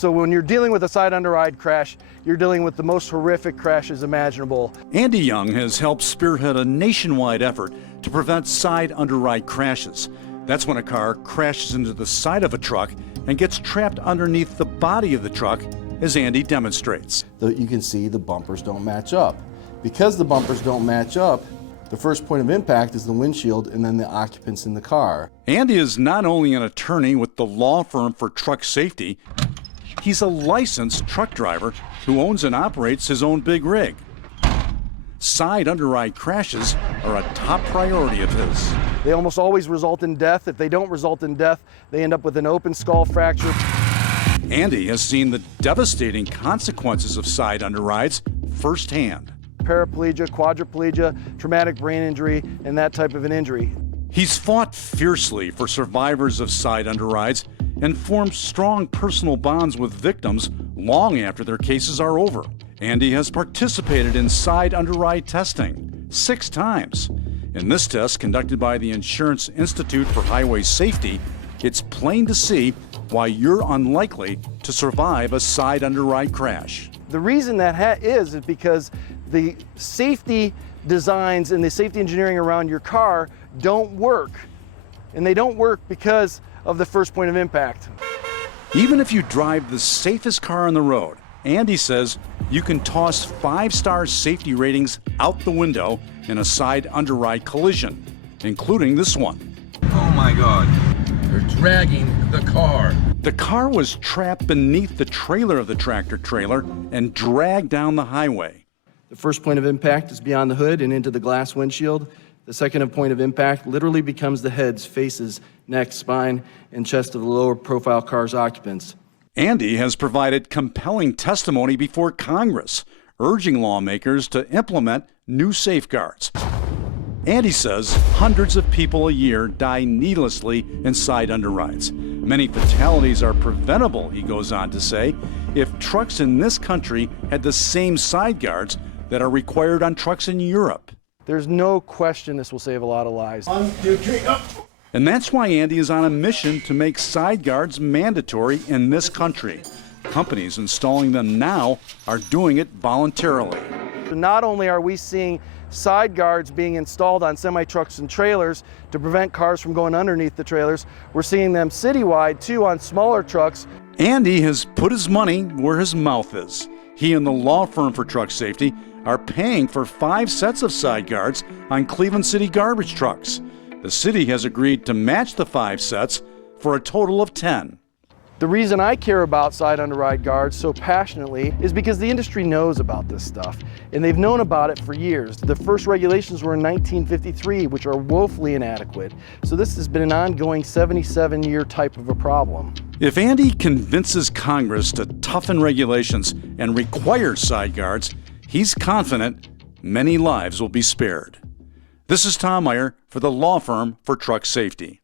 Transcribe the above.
So when you're dealing with a side underride crash, you're dealing with the most horrific crashes imaginable. Andy Young has helped spearhead a nationwide effort to prevent side underride crashes. That's when a car crashes into the side of a truck and gets trapped underneath the body of the truck, as Andy demonstrates. You can see the bumpers don't match up. Because the bumpers don't match up, the first point of impact is the windshield and then the occupants in the car. Andy is not only an attorney with the law firm for truck safety, he's a licensed truck driver who owns and operates his own big rig. Side underride crashes are a top priority of his. They almost always result in death. If they don't result in death, they end up with an open skull fracture. Andy has seen the devastating consequences of side underrides firsthand. Paraplegia, quadriplegia, traumatic brain injury, and that type of an injury. He's fought fiercely for survivors of side underrides and formed strong personal bonds with victims long after their cases are over. Andy has participated in side underride testing 6 times. In this test, conducted by the Insurance Institute for Highway Safety, it's plain to see why you're unlikely to survive a side underride crash. The reason that is because the safety designs and the safety engineering around your car don't work. And they don't work because of the first point of impact. Even if you drive the safest car on the road, Andy says you can toss 5-star safety ratings out the window in a side underride collision, including this one. Oh my God, they're dragging the car. The car was trapped beneath the trailer of the tractor trailer and dragged down the highway. The first point of impact is beyond the hood and into the glass windshield. The second point of impact literally becomes the heads, faces, neck, spine, and chest of the lower profile car's occupants. Andy has provided compelling testimony before Congress, urging lawmakers to implement new safeguards. Andy says hundreds of people a year die needlessly in side underrides. Many fatalities are preventable, he goes on to say, if trucks in this country had the same side guards that are required on trucks in Europe. There's no question this will save a lot of lives. 1, 2, 3, up. And that's why Andy is on a mission to make side guards mandatory in this country. Companies installing them now are doing it voluntarily. Not only are we seeing side guards being installed on semi-trucks and trailers to prevent cars from going underneath the trailers, we're seeing them citywide too on smaller trucks. Andy has put his money where his mouth is. He and the law firm for truck safety are paying for 5 sets of side guards on Cleveland City garbage trucks. The city has agreed to match the 5 sets for a total of 10. The reason I care about side underride guards so passionately is because the industry knows about this stuff, and they've known about it for years. The first regulations were in 1953, which are woefully inadequate. So this has been an ongoing 77-year type of a problem. If Andy convinces Congress to toughen regulations and require side guards, he's confident many lives will be spared. This is Tom Meyer for the law firm for truck safety.